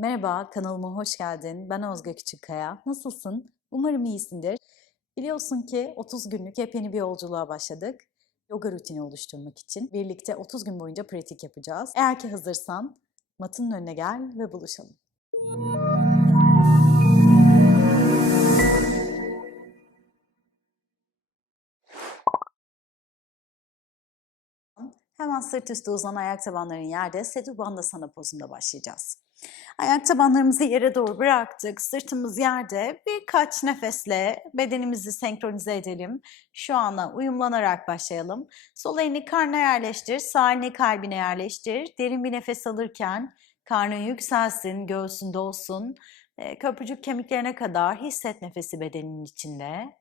Merhaba, kanalıma hoş geldin. Ben Özge Küçükkaya. Nasılsın? Umarım iyisindir. Biliyorsun ki 30 günlük yepyeni bir yolculuğa başladık. Yoga rutini oluşturmak için birlikte 30 gün boyunca pratik yapacağız. Eğer ki hazırsan matının önüne gel ve buluşalım. Hemen sırt üstü uzanan ayak tabanların yerde Setu Bandasana pozunda başlayacağız. Ayak tabanlarımızı yere doğru bıraktık. Sırtımız yerde. Birkaç nefesle bedenimizi senkronize edelim. Şu ana uyumlanarak başlayalım. Sol elini karnına yerleştir. Sağ elini kalbine yerleştir. Derin bir nefes alırken karnın yükselsin, göğsün dolsun. E, Köprücük kemiklerine kadar hisset nefesi bedenin içinde.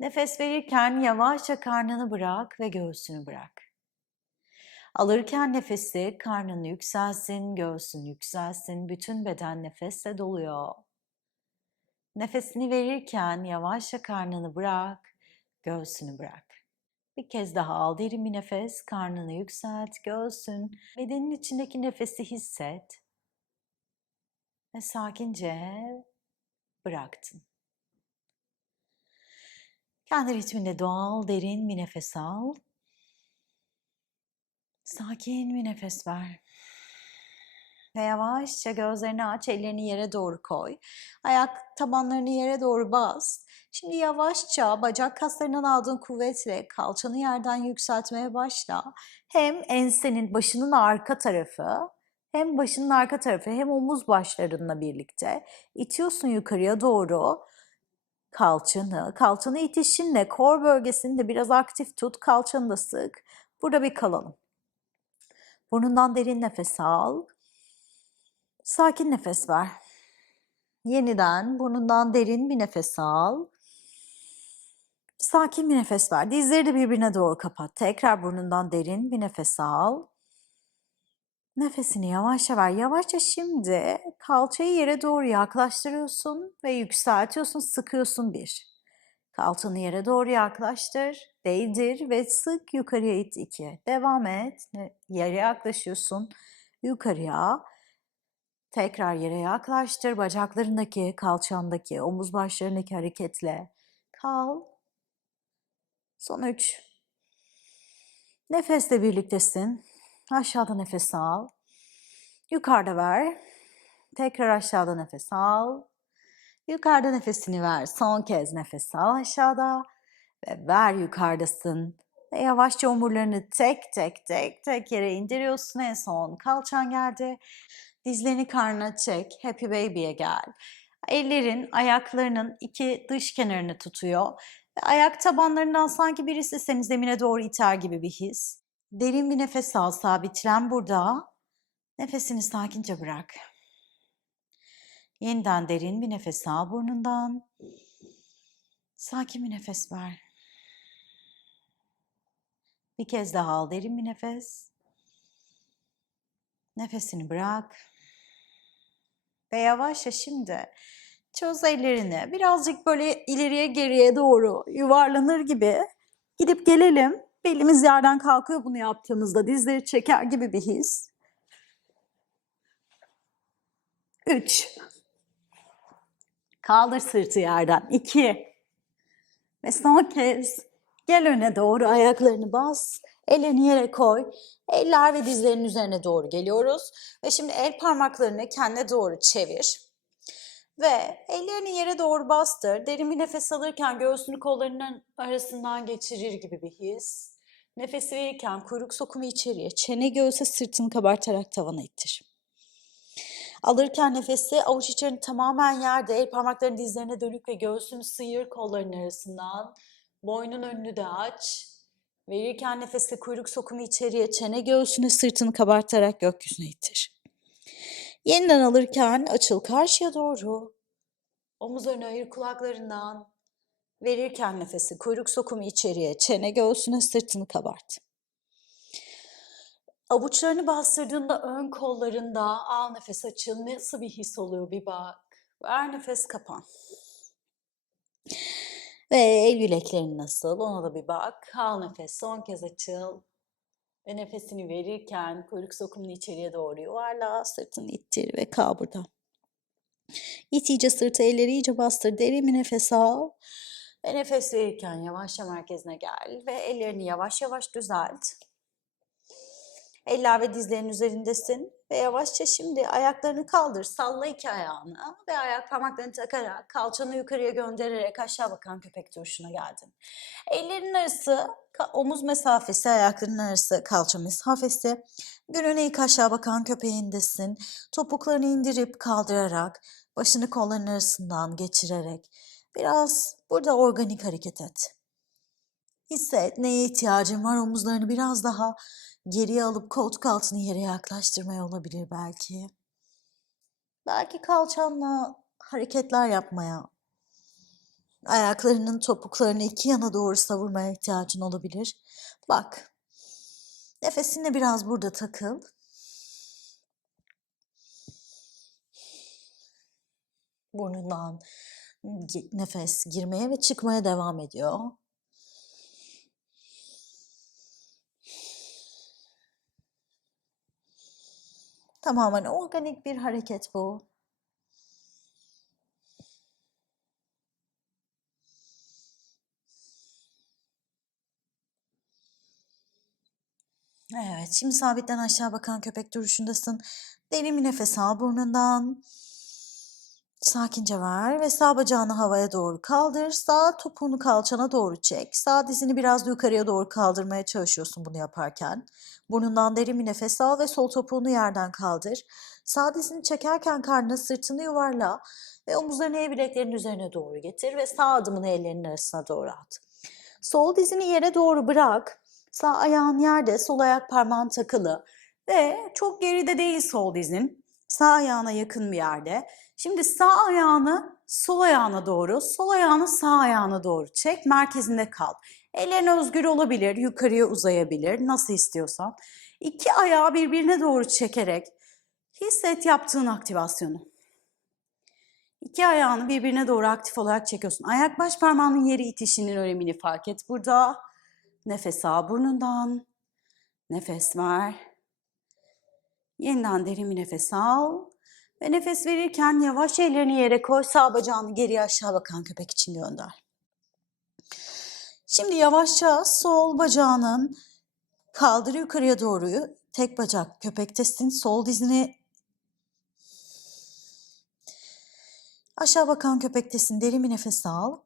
Nefes verirken yavaşça karnını bırak ve göğsünü bırak. Alırken nefesi karnın yükselsin, göğsün yükselsin, bütün beden nefesle doluyor. Nefesini verirken yavaşça karnını bırak, göğsünü bırak. Bir kez daha al derin bir nefes, karnını yükselt, göğsün, bedenin içindeki nefesi hisset ve sakince bıraktın. Kendi ritminde doğal, derin bir nefes al. Sakin bir nefes ver. Ve yavaşça gözlerini aç, ellerini yere doğru koy. Ayak tabanlarını yere doğru bas. Şimdi yavaşça bacak kaslarından aldığın kuvvetle kalçanı yerden yükseltmeye başla. Hem ensenin, başının arka tarafı, hem başının arka tarafı hem omuz başlarınla birlikte itiyorsun yukarıya doğru kalçanı. Kalçanı itişinle kor bölgesini de biraz aktif tut. Kalçanı da sık. Burada bir kalalım. Burnundan derin nefes al. Sakin nefes ver. Yeniden burnundan derin bir nefes al. Sakin bir nefes ver. Dizleri de birbirine doğru kapat. Tekrar burnundan derin bir nefes al. Nefesini yavaşça ver. Yavaşça şimdi kalçayı yere doğru yaklaştırıyorsun ve yükseltiyorsun, sıkıyorsun bir. Kalçanı yere doğru yaklaştır, değdir ve sık yukarıya it iki. Devam et. Yere yaklaşıyorsun. Yukarıya. Tekrar yere yaklaştır. Bacaklarındaki, kalçandaki, omuz başlarındaki hareketle kal. Son üç. Nefesle birliktesin. Aşağıda nefes al. Yukarıda ver. Tekrar aşağıda nefes al. Yukarıda nefesini ver. Son kez nefes al aşağıda ve ver yukarıdasın. Ve yavaşça omurlarını tek tek tek tek yere indiriyorsun. En son kalçan geldi. Dizlerini karnına çek. Happy baby'ye gel. Ellerin ayaklarının iki dış kenarını tutuyor. Ve ayak tabanlarından sanki birisi seni zemine doğru iter gibi bir his. Derin bir nefes al. Sabitlen burada. Nefesini sakince bırak. Yeniden derin bir nefes al burnundan. Sakin bir nefes ver. Bir kez daha al derin bir nefes. Nefesini bırak. Ve yavaşça şimdi çöz ellerini birazcık böyle ileriye geriye doğru yuvarlanır gibi gidip gelelim. Belimiz yerden kalkıyor bunu yaptığımızda dizleri çeker gibi bir his. Üç. Kaldır sırtı yerden. İki. Ve son kez gel öne doğru ayaklarını bas. Ellerini yere koy. Eller ve dizlerin üzerine doğru geliyoruz. Ve şimdi el parmaklarını kendine doğru çevir. Ve ellerini yere doğru bastır. Derin bir nefes alırken göğsünü kollarının arasından geçirir gibi bir his. Nefesi verirken kuyruk sokumu içeriye, çene göğse sırtını kabartarak tavana ittir. Alırken nefesi avuç içlerini tamamen yerde, el parmakların dizlerine dönük ve göğsünü sıyır kolların arasından. Boynun önünü de aç. Verirken nefesi kuyruk sokumu içeriye, çene göğsüne sırtını kabartarak gökyüzüne itir. Yeniden alırken açıl karşıya doğru. Omuzlarını ayır kulaklarından. Verirken nefesi kuyruk sokumu içeriye, çene göğsüne sırtını kabart. Avuçlarını bastırdığında ön kollarında al nefes açıl. Nasıl bir his oluyor bir bak. Ver nefes kapan. Ve el bileklerin nasıl ona da bir bak. Al nefes son kez açıl. Ve nefesini verirken kuyruk sokumunu içeriye doğru yuvarla, sırtını ittir ve kal burada. İt iyice sırtı, elleri iyice bastır. Derin bir nefes al. Ve nefes verirken yavaşça merkezine gel ve ellerini yavaş yavaş düzelt. Eller ve dizlerin üzerindesin ve yavaşça şimdi ayaklarını kaldır. Salla iki ayağını ve ayak parmaklarını takarak kalçanı yukarıya göndererek aşağı bakan köpek duruşuna geldin. Ellerin arası omuz mesafesi, ayakların arası kalça mesafesi. Gününe ilk aşağı bakan köpeğindesin. Topuklarını indirip kaldırarak, başını kolların arasından geçirerek biraz burada organik hareket et. Hisset neye ihtiyacın var omuzlarını biraz daha geriye alıp koltuk altını yere yaklaştırmaya olabilir belki. Belki kalçanla hareketler yapmaya, ayaklarının topuklarını iki yana doğru savurmaya ihtiyacın olabilir. Bak, nefesinle biraz burada takıl. Burnundan nefes girmeye ve çıkmaya devam ediyor. Tamamen organik bir hareket bu. Evet, şimdi sabitten aşağı bakan köpek duruşundasın. Derin bir nefes al burnundan. Sakince ver ve sağ bacağını havaya doğru kaldır. Sağ topuğunu kalçana doğru çek. Sağ dizini biraz yukarıya doğru kaldırmaya çalışıyorsun bunu yaparken. Burnundan derin bir nefes al ve sol topuğunu yerden kaldır. Sağ dizini çekerken karnına sırtını yuvarla ve omuzlarını el bileklerinin üzerine doğru getir ve sağ adımını ellerinin arasına doğru at. Sol dizini yere doğru bırak. Sağ ayağın yerde, sol ayak parmağın takılı ve çok geride değil sol dizin. Sağ ayağına yakın bir yerde. Şimdi sağ ayağını sol ayağına doğru, sol ayağını sağ ayağına doğru çek, merkezinde kal. Ellerin özgür olabilir, yukarıya uzayabilir, nasıl istiyorsan. İki ayağı birbirine doğru çekerek hisset yaptığın aktivasyonu. İki ayağını birbirine doğru aktif olarak çekiyorsun. Ayak baş parmağının yeri itişinin önemini fark et burada. Nefes al burnundan. Nefes ver. Yeniden derin bir nefes al. Ve nefes verirken yavaş ellerini yere koy. Sağ bacağını geriye aşağı bakan köpek için gönder. Şimdi yavaşça sol bacağının kaldır yukarıya doğru. Tek bacak köpektesin. Sol dizini aşağı bakan köpektesin. Derin bir nefes al.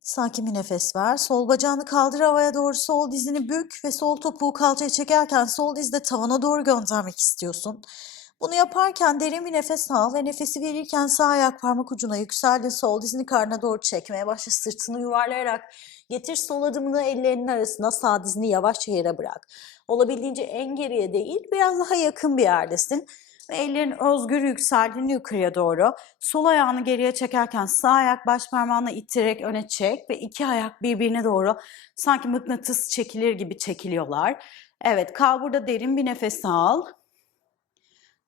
Sakin bir nefes ver. Sol bacağını kaldır havaya doğru. Sol dizini bük ve sol topuğu kalçaya çekerken sol dizi de tavana doğru göndermek istiyorsun. Bunu yaparken derin bir nefes al ve nefesi verirken sağ ayak parmak ucuna yükseldin. Sol dizini karnına doğru çekmeye başla. Sırtını yuvarlayarak getir sol adımını ellerinin arasına. Sağ dizini yavaşça yere bırak. Olabildiğince en geriye değil biraz daha yakın bir yerdesin. Ve ellerin özgür yükseldiğini yukarıya doğru. Sol ayağını geriye çekerken sağ ayak baş parmağını ittirerek öne çek ve iki ayak birbirine doğru sanki mıknatıs çekilir gibi çekiliyorlar. Evet kal burada derin bir nefes al.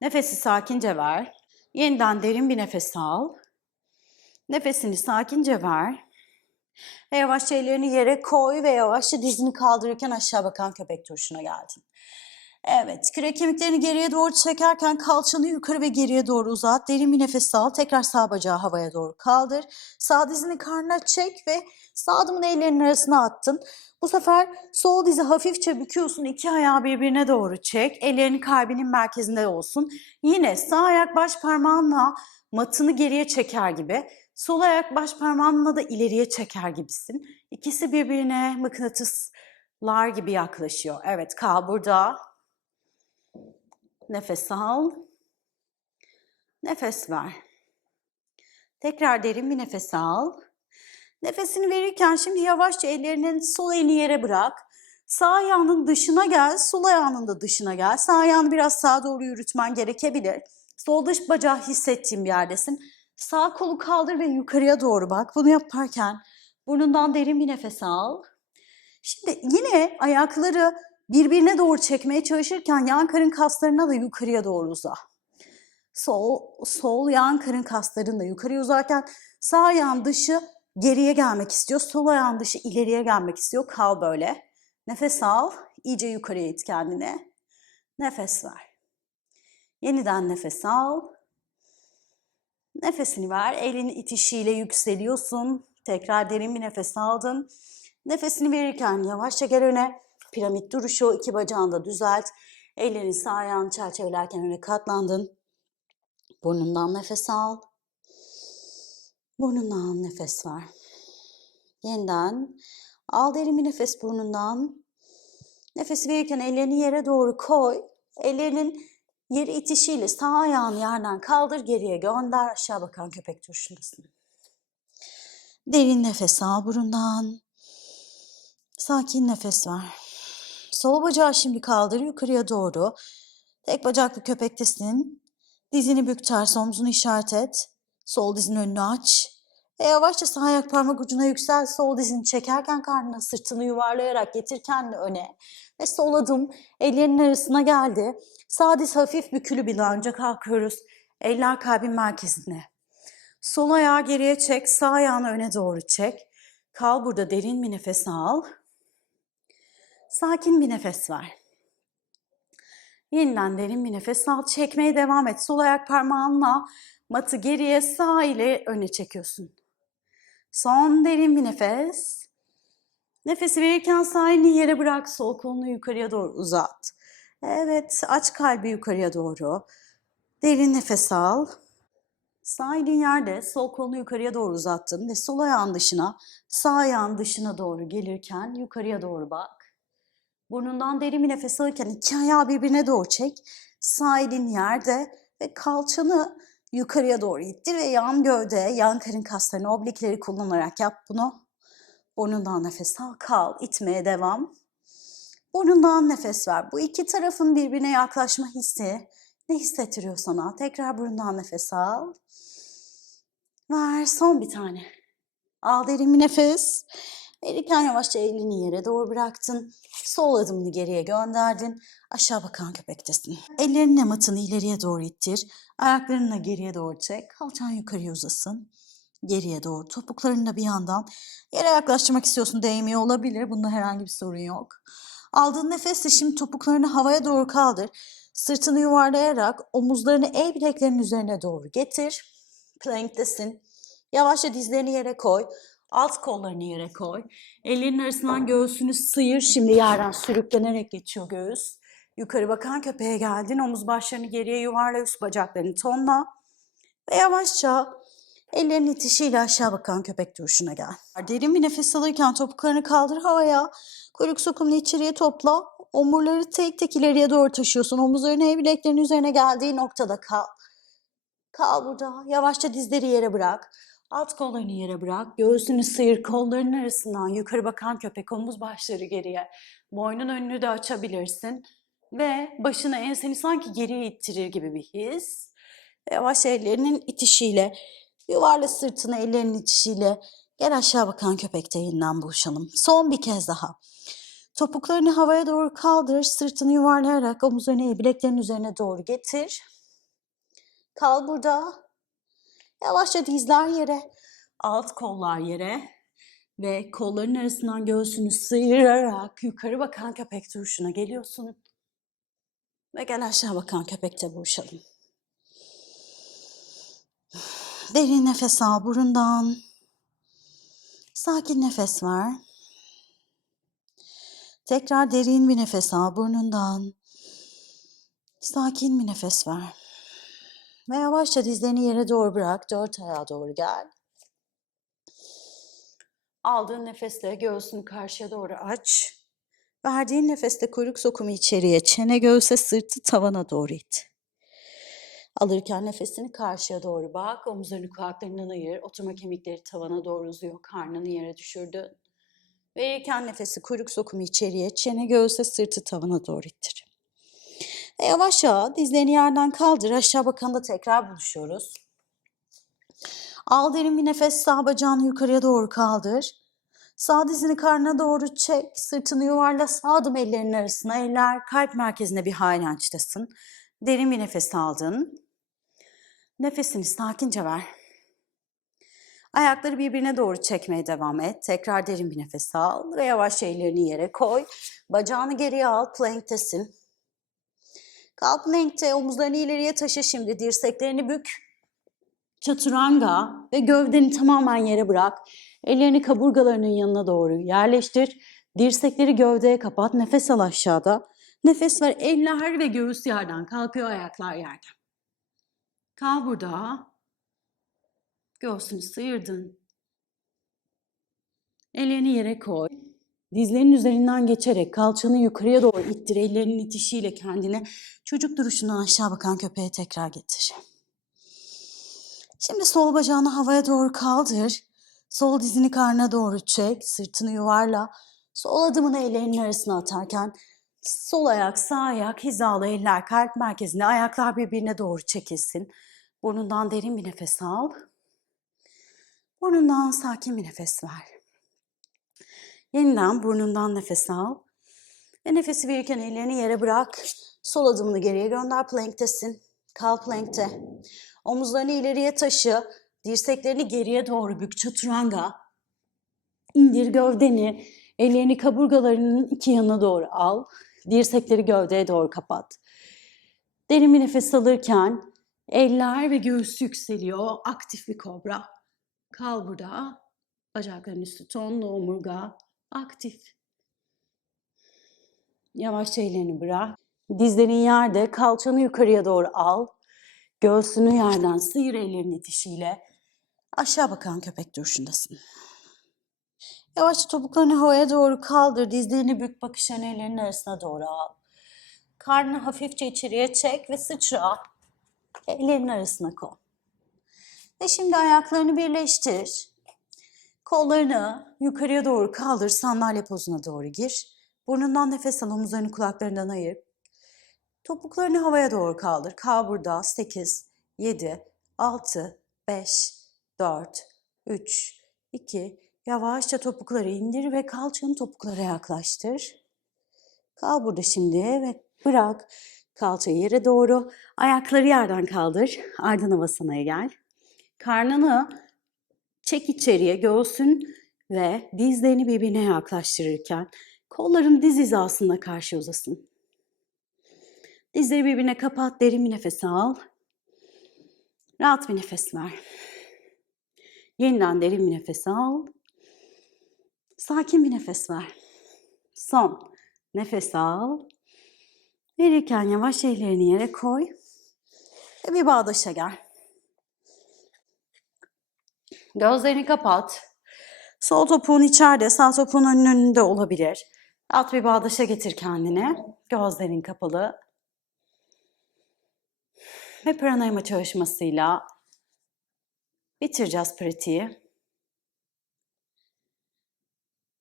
Nefesi sakince ver. Yeniden derin bir nefes al. Nefesini sakince ver. Ve yavaşça ellerini yere koy ve yavaşça dizini kaldırırken aşağı bakan köpek duruşuna geldin. Evet, kürek kemiklerini geriye doğru çekerken kalçanı yukarı ve geriye doğru uzat. Derin bir nefes al. Tekrar sağ bacağı havaya doğru kaldır. Sağ dizini karnına çek ve sağ adımını ellerinin arasına attın. Bu sefer sol dizi hafifçe büküyorsun. İki ayağı birbirine doğru çek. Ellerin kalbinin merkezinde olsun. Yine sağ ayak baş parmağınla matını geriye çeker gibi. Sol ayak baş parmağınla da ileriye çeker gibisin. İkisi birbirine mıknatıslar gibi yaklaşıyor. Evet kal burada. Nefes al. Nefes ver. Tekrar derin bir nefes al. Nefesini verirken şimdi yavaşça ellerinin sol elini yere bırak. Sağ ayağının dışına gel, sol ayağının da dışına gel. Sağ ayağını biraz sağa doğru yürütmen gerekebilir. Sol dış bacağı hissettiğin bir yerdesin. Sağ kolu kaldır ve yukarıya doğru bak. Bunu yaparken burnundan derin bir nefes al. Şimdi yine ayakları birbirine doğru çekmeye çalışırken yan karın kaslarına da yukarıya doğru uza. Sol, sol yan karın kaslarını da yukarıya uzarken sağ ayağın dışı geriye gelmek istiyor. Sol ayağın dışı ileriye gelmek istiyor. Kal böyle. Nefes al. İyice yukarıya it kendini. Nefes ver. Yeniden nefes al. Nefesini ver. Elin itişiyle yükseliyorsun. Tekrar derin bir nefes aldın. Nefesini verirken yavaşça gel öne. Piramit duruşu, iki bacağını da düzelt. Ellerini sağ ayağını çerçevelerken öne katlandın. Burnundan nefes al. Burnundan nefes ver. Yeniden al derin bir nefes burnundan. Nefes verirken ellerini yere doğru koy. Ellerinin yeri itişiyle sağ ayağını yerden kaldır geriye gönder. Aşağı bakan köpek duruşundasın. Derin nefes al burundan. Sakin nefes ver. Sol bacağı şimdi kaldır yukarıya doğru. Tek bacaklı köpektesin. Dizini bük ters omzunu işaret et. Sol dizin önünü aç. Ve yavaşça sağ ayak parmak ucuna yüksel. Sol dizini çekerken karnına sırtını yuvarlayarak getir kendini öne. Ve sol adım ellerinin arasına geldi. Sağ diz hafif bükülü bile önce kalkıyoruz. Eller kalbin merkezine. Sol ayağı geriye çek. Sağ ayağını öne doğru çek. Kal burada derin bir nefes al. Sakin bir nefes ver. Yeniden derin bir nefes al. Çekmeye devam et. Sol ayak parmağınla matı geriye sağ ile öne çekiyorsun. Son derin bir nefes. Nefesi verirken sağ elini yere bırak. Sol kolunu yukarıya doğru uzat. Evet, aç kalbi yukarıya doğru. Derin nefes al. Sağ elin yerde, sol kolunu yukarıya doğru uzattın ve sol ayağın dışına, sağ ayağın dışına doğru gelirken yukarıya doğru bak. Burnundan derin bir nefes alırken iki ayağı birbirine doğru çek. Sağ yerde ve kalçanı yukarıya doğru ittir ve yan gövde, yan karın kaslarını, oblikleri kullanarak yap bunu. Burnundan nefes al, kal, itmeye devam. Burnundan nefes ver. Bu iki tarafın birbirine yaklaşma hissi ne hissettiriyor sana? Tekrar burundan nefes al. Ver son bir tane. Al derin bir nefes. Verirken yavaşça elini yere doğru bıraktın. Sol adımını geriye gönderdin. Aşağı bakan köpektesin. Ellerinin matını ileriye doğru ittir. Ayaklarını geriye doğru çek. Kalçan yukarıya uzasın. Geriye doğru. Topuklarını da bir yandan yere yaklaştırmak istiyorsun. Değmiyor olabilir. Bunda herhangi bir sorun yok. Aldığın nefesle şimdi topuklarını havaya doğru kaldır. Sırtını yuvarlayarak omuzlarını el bileklerinin üzerine doğru getir. Plank'tesin. Yavaşça dizlerini yere koy. Alt kollarını yere koy. Ellerin arasından göğsünü sıyır. Şimdi yerden sürüklenerek geçiyor göğüs. Yukarı bakan köpeğe geldin. Omuz başlarını geriye yuvarla. Üst bacaklarını tonla. Ve yavaşça ellerin itişiyle aşağı bakan köpek duruşuna gel. Derin bir nefes alırken topuklarını kaldır havaya. Kuyruk sokumunu içeriye topla. Omurları tek tek ileriye doğru taşıyorsun. Omuzların el bileklerin üzerine geldiği noktada kal. Kal burada. Yavaşça dizleri yere bırak. Alt kollarını yere bırak. Göğsünü sıyır. Kollarının arasından yukarı bakan köpek. Omuz başları geriye. Boynun önünü de açabilirsin. Ve başını enseni sanki geriye ittirir gibi bir his. Yavaş ellerinin itişiyle yuvarla sırtını ellerinin itişiyle gel aşağı bakan köpekte yeniden buluşalım. Son bir kez daha. Topuklarını havaya doğru kaldır, sırtını yuvarlayarak omuzlarını bileklerin üzerine doğru getir. Kal burada. Yavaşça dizler yere, alt kollar yere ve kolların arasından göğsünü sıyırarak yukarı bakan köpek duruşuna geliyorsun. Ve gel aşağı bakan köpekte buluşalım. Derin nefes al burundan. Sakin nefes ver. Tekrar derin bir nefes al burnundan. Sakin bir nefes ver. Ve yavaşça dizlerini yere doğru bırak. Dört ayağa doğru gel. Aldığın nefesle göğsünü karşıya doğru aç. Verdiğin nefeste kuyruk sokumu içeriye, çene göğse, sırtı tavana doğru it. Alırken nefesini karşıya doğru bak. Omuzlarını kulaklarından ayır. Oturma kemikleri tavana doğru uzuyor. Karnını yere düşürdün. Verirken nefesi kuyruk sokumu içeriye, çene göğse, sırtı tavana doğru ittir. Ve yavaşça dizlerini yerden kaldır. Aşağı bakan da tekrar buluşuyoruz. Al derin bir nefes sağ bacağını yukarıya doğru kaldır. Sağ dizini karnına doğru çek. Sırtını yuvarla. Sağ adım ellerinin arasına. Eller kalp merkezinde bir haylançtasın. Derin bir nefes aldın. Nefesini sakince ver. Ayakları birbirine doğru çekmeye devam et. Tekrar derin bir nefes al ve yavaş ellerini yere koy. Bacağını geriye al, planktesin. Kal plankte, omuzlarını ileriye taşı şimdi. Dirseklerini bük. Chaturanga ve gövdeni tamamen yere bırak. Ellerini kaburgalarının yanına doğru yerleştir. Dirsekleri gövdeye kapat. Nefes al aşağıda. Nefes ver. Eller ve göğüs yerden kalkıyor, ayaklar yerden. Kal burada. Göğsünü sıyırdın. Ellerini yere koy. Dizlerinin üzerinden geçerek kalçanı yukarıya doğru ittir. Ellerinin itişiyle kendini çocuk duruşundan aşağı bakan köpeğe tekrar getir. Şimdi sol bacağını havaya doğru kaldır. Sol dizini karnına doğru çek. Sırtını yuvarla. Sol adımını ellerinin arasına atarken sol ayak, sağ ayak hizalı eller kalp merkezine, ayaklar birbirine doğru çekilsin. Burnundan derin bir nefes al. Burnundan sakin bir nefes ver. Yeniden burnundan nefes al. Ve nefesi verirken ellerini yere bırak. Sol adımını geriye gönder. Planktesin. Kal plankte. Omuzlarını ileriye taşı. Dirseklerini geriye doğru bük. Chaturanga. İndir gövdeni. Ellerini kaburgalarının iki yanına doğru al. Dirsekleri gövdeye doğru kapat. Derin bir nefes alırken eller ve göğüs yükseliyor. Aktif bir kobra. Kal burada. Bacakların üstü tonlu omurga. Aktif. Yavaşça ellerini bırak. Dizlerin yerde, kalçanı yukarıya doğru al. Göğsünü yerden sıyır ellerin itişiyle. Aşağı bakan köpek duruşundasın. Yavaşça topuklarını havaya doğru kaldır. Dizlerini bük bakışlarını ellerinin arasına doğru al. Karnını hafifçe içeriye çek ve sıçra. Ellerinin arasına koy. Ve şimdi ayaklarını birleştir. Kollarını yukarıya doğru kaldır, sandalye pozuna doğru gir. Burnundan nefes al, omuzlarını kulaklarından ayır. Topuklarını havaya doğru kaldır. Kal burada 8, 7, 6, 5, 4, 3, 2. Yavaşça topukları indir ve kalçanı topuklara yaklaştır. Kal burada şimdi ve bırak kalçayı yere doğru. Ayakları yerden kaldır. Ardına vasanaya gel. Karnını çek içeriye, göğsün ve dizlerini birbirine yaklaştırırken kolların diz hizasına karşı uzasın. Dizleri birbirine kapat, derin bir nefes al. Rahat bir nefes ver. Yeniden derin bir nefes al. Sakin bir nefes ver. Son. Nefes al. Verirken yavaş ellerini yere koy. Ve bir bağdaşa gel. Gözlerini kapat. Sol topuğun içeride, sağ topuğun önün önünde olabilir. Alt bir bağdaşa getir kendini. Gözlerin kapalı. Ve pranayama çalışmasıyla bitireceğiz pratiği.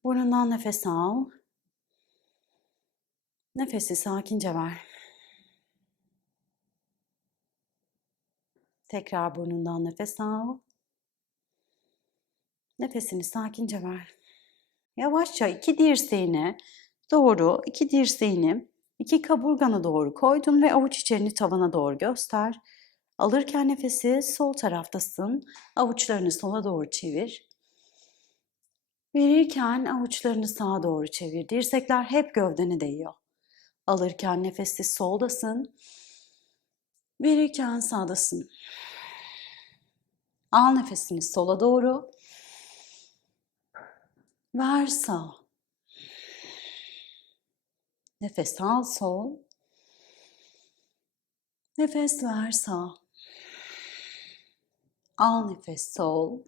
Burnundan nefes al. Nefesi sakince ver. Tekrar burnundan nefes al. Nefesini sakince ver. Yavaşça iki dirseğini doğru, iki dirseğini iki kaburgana doğru koydun ve avuç içerini tavana doğru göster. Alırken nefesi sol taraftasın. Avuçlarını sola doğru çevir. Verirken avuçlarını sağa doğru çevir. Dirsekler hep gövdene değiyor. Alırken nefesi soldasın. Verirken sağdasın. Al nefesini sola doğru. Ver sağ. Nefes al sol. Nefes ver sağ. Al nefes sol.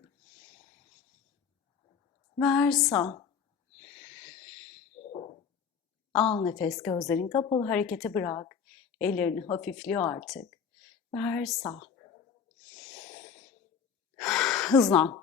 Ver sağ. Al nefes gözlerin kapalı hareketi bırak. Ellerini hafifliyor artık. Ver sağ. Hızlan.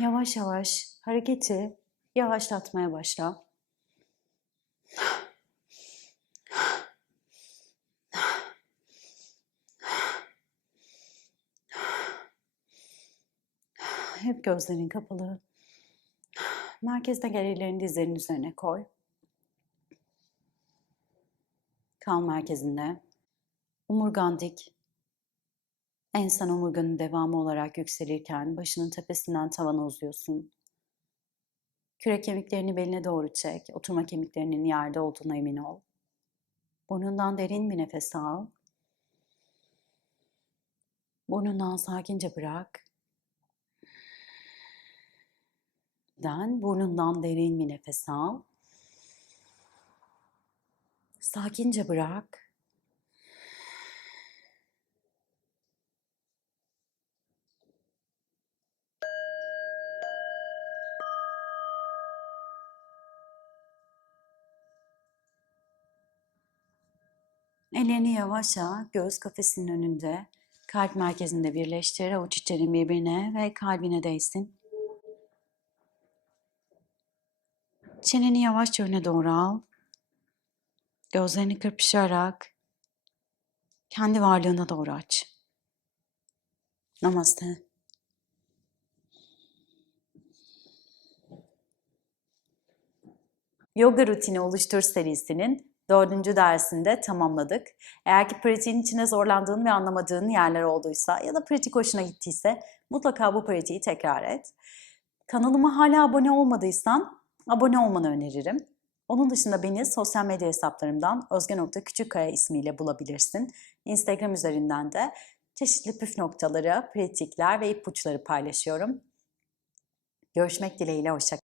Yavaş yavaş hareketi yavaşlatmaya başla. Hep gözlerin kapalı. Merkezde gel ellerini dizlerinin üzerine koy. Kan merkezinde. Omurgan dik. Ensen omurganın devamı olarak yükselirken başının tepesinden tavana uzuyorsun. Kürek kemiklerini beline doğru çek. Oturma kemiklerinin yerde olduğuna emin ol. Burnundan derin bir nefes al. Burnundan sakince bırak. Den burnundan derin bir nefes al. Sakince bırak. Ellerini yavaşça göğüs kafesinin önünde, kalp merkezinde birleştir. Avuç içlerin birbirine ve kalbine değsin. Çeneni yavaşça öne doğru al. Gözlerini kırpışarak kendi varlığına doğru aç. Namaste. Yoga rutini oluştur serisinin dördüncü dersinde tamamladık. Eğer ki pratiğin içinde zorlandığın ve anlamadığın yerler olduysa ya da pratik hoşuna gittiyse mutlaka bu pratiği tekrar et. Kanalıma hala abone olmadıysan abone olmanı öneririm. Onun dışında beni sosyal medya hesaplarımdan özge.küçükkaya ismiyle bulabilirsin. Instagram üzerinden de çeşitli püf noktaları, pratikler ve ipuçları paylaşıyorum. Görüşmek dileğiyle, hoşçakalın.